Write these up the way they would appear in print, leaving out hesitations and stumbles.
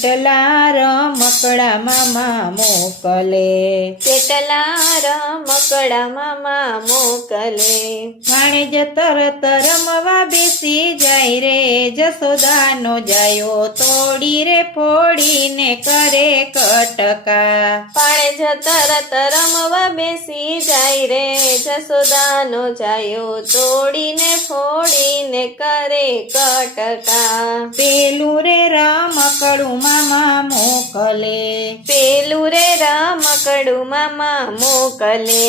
કેટલા રમકડા મામા મોકલે, કેટલા રમકડા મામા મોકલે, ભાણેજ તરત રમવા બેસી જાય રે, જસોદાનો જાયો તોડી રે ફોડીને કરે કટકા. ભાણેજ તરત રમવા બેસી જાય રે, જસોદાનો જાયો તોડીને ફોડીને કરે કટકા. પેલું રે રમકડું મામા મોકલે, પેલું રે રમકડું મામા મોકલે,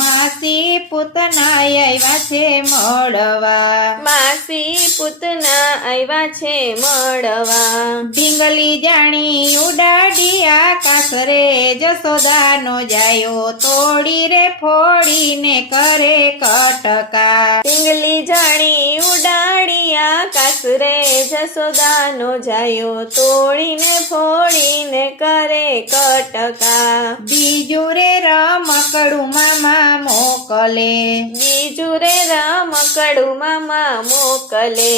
માસી પૂતના આવ્યા છે મળવા, માસી પૂતના આવ્યા છે મળવા. ઢીંગલી જાણી ઉડાડી આકાશ રે, જસોદાનો જાયો તોડી રે ફોડીને કરે કટકા. ઢીંગલી જાણી ઉડાડી આકાશ રે, જસોદાનો જાયો તોડીને ફોડીને કરે કટકા. બીજું રે રમકડું મામા મોકલે, બીજું રે રમકડું મામા મોકલે,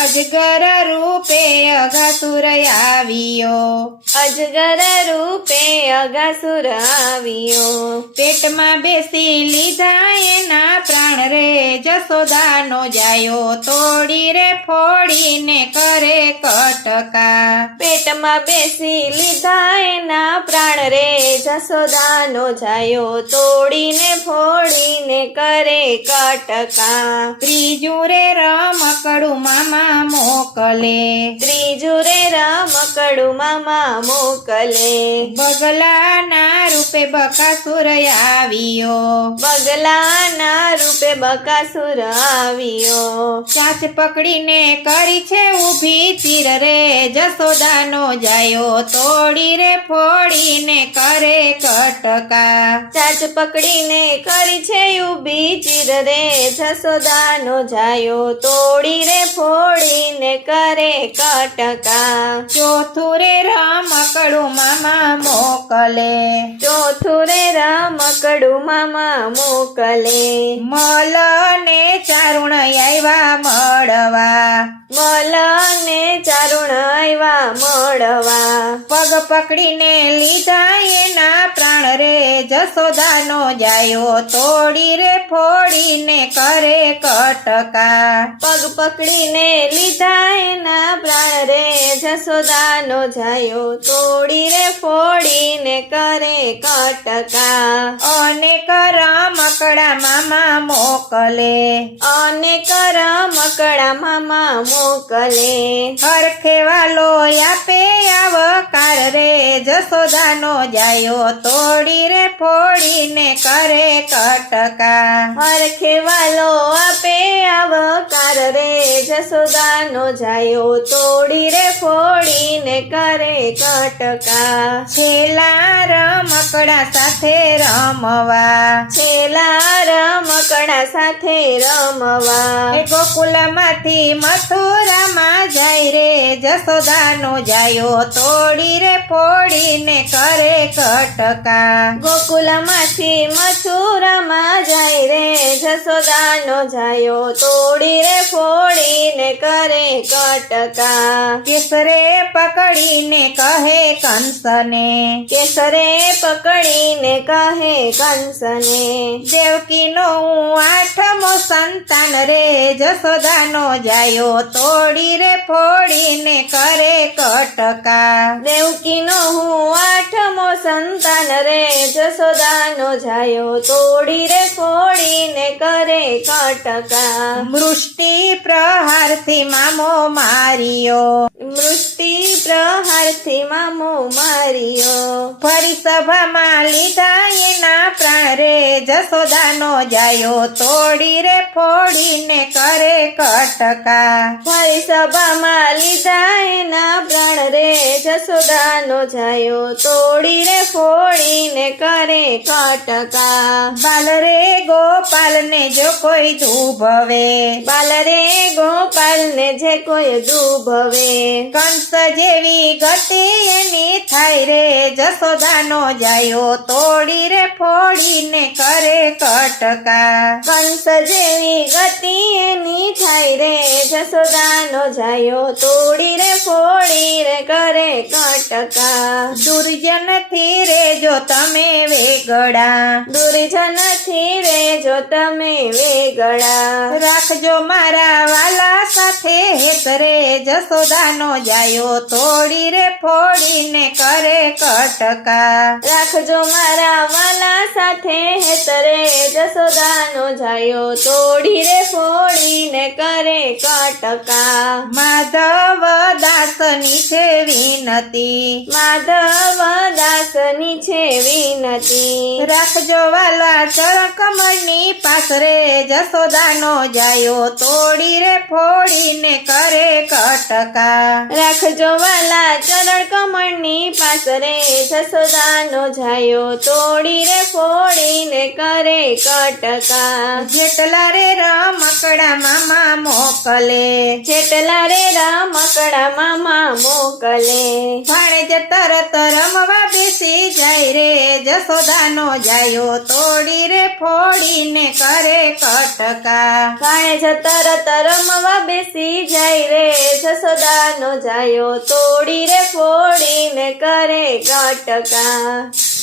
અજગર રૂપે અઘાસુર આવ્યો, અજગર રૂપે અગાસુર આવ્યો. પેટમાં બેસી લીધા એના પ્રાણ રે, જસોદાનો જાયો તોડી રે ફોડીને કરે કટકા. પેટમાં બેસી લીધા એના પ્રાણ રે, જસોદાનો જાયો તોડીને ફોડીને કરે કટકા. ત્રીજું રે રમકડું મામા મોકલે, ત્રીજું રે રમકડું મામા મોકલે, બગલાના રૂપે બકાસુર આવ્યો, બગલાના રૂપે બકાસુર આવ્યો. ચાંચ પકડીને કરી છે ઊભી તીર રે, જસોદાનો જાયો તોડી રે ફોડીને કરે કટકા. ચાંચ પકડીને કરી છે ઊભી ચીર રે, જસોદાનો જાયો તોડી રે ફોડીને કરે કટકા. ચોથું રે રમકડું મામા મોકલે, ચોથું રે રમકડું મામા મોકલે, મલ ને ચારુણ આવ્યા મળવા, મલને ચારુણ આવ્યા મળવા. પગ પકડીને લીધા એના પ્રાણ રે, જસોદાનો જાયો તોડી રે ફોડીને કરે કટકા. પગ પકડીને લીધા એના પ્રાણ રે, જસોદાનો જાયો તોડી રે ફોડીને કરે કટકા. અનેક રમકડા મામા મોકલે, અનેક રમકડા મામા મોકલે, હરખે વાલો આપે આવકાર રે, જસોદાનો જાયો તોડી રે ફોડીને કરે કટકા. હરખે વાલો આપે આવકાર રે, જસોદાનો જાયો તોડી રે ફોડીને કરે કટકા. છેલ્લા રમકડા સાથે રમવા, છેલ્લા રમકડા સાથે રમવા. એ ગોકુલમાંથી મથુરામાં જાય રે, જસોદાનો જાયો તોડી રે ફોડીને કરે કટકા. ગોકુલમાંથી મથુરામાં જાય રે, જસોદાનો જાયો તોડી રે ફોડીને કરે કટકા. કેસરે પકડીને કહે કંસને, કેસરે પકડીને કહે કંસને, દેવકીનો હું આઠમો સંતાન રે, જસોદાનો જાયો તોડી રે ફોડીને કરે કટકા. દેવકીનો હું આઠમો સંતાન રે, જસોદાનો જાયો તોડી રે ફોડીને કરે કટકા. મૃષ્ટિ પ્રહારથી મામો માર્યો, મૃષ્ટિ પ્રહારથી મામો માર્યો. ફરી સભામાં લીધા એના પ્રાણ રે, જસોદાનો જાયો તોડી રે ફોડીને કરે કટકા. ફરી સભામાં લીધા એના પ્રાણ રે, જસોદાનો જાયો તોડી રે ફોડીને કરે કટકા. બાલ રે ગોપાલને જો કોઈ દુભવે, બાલ રે ગોપાલને જે કોઈ દુભવે, કંસ જેવી ગતિ એની થાય રે જશોદાનો જાયો તોડી રે ફોડીને કરે કટકા કંસ જેવી ગતિ એની થાય રે જશોદાનો જાયો તોડી રે ફોડી રે કરે કટકા દુર્જન થી રે જો તમે વેગડા દુર્જન થી રે જો તમે વેગળા રાખજો મારા વાલા સાથે હેત રે જશોદાનો જાયો તોડી રે ફોડીને કરે કટકા રાખજો મારા વાલા સાથે હેતરે જશોદાનો જાયો તોડી રે ફોડીને કરે કટકા માધવ દાસની છે વિનતી માધવ દાસની છે વિનતી રાખજો વાલા ચરણ કમળની પાસરે જશોદાનો જાયો તોડી રે ફોડીને કરે કટકા રાખજો વાલા ચરણ કમળની પાસરે જશોદાનો જાયો તોડી રે ફોડીને કરે કટકા જેટલા રે રમકડા મામા મોકલે જેટલા રે રમકડા મામા મોકલે ભાણેજ તરત રમવા બેસી જાય રે જશોદાનો જાયો તોડી રે ફોડીને કરે કટકા ભાણેજ તરત રમવા બેસી જાય રે જશોદાનો જાયો તોડી રે ફોડીને કરે કટકા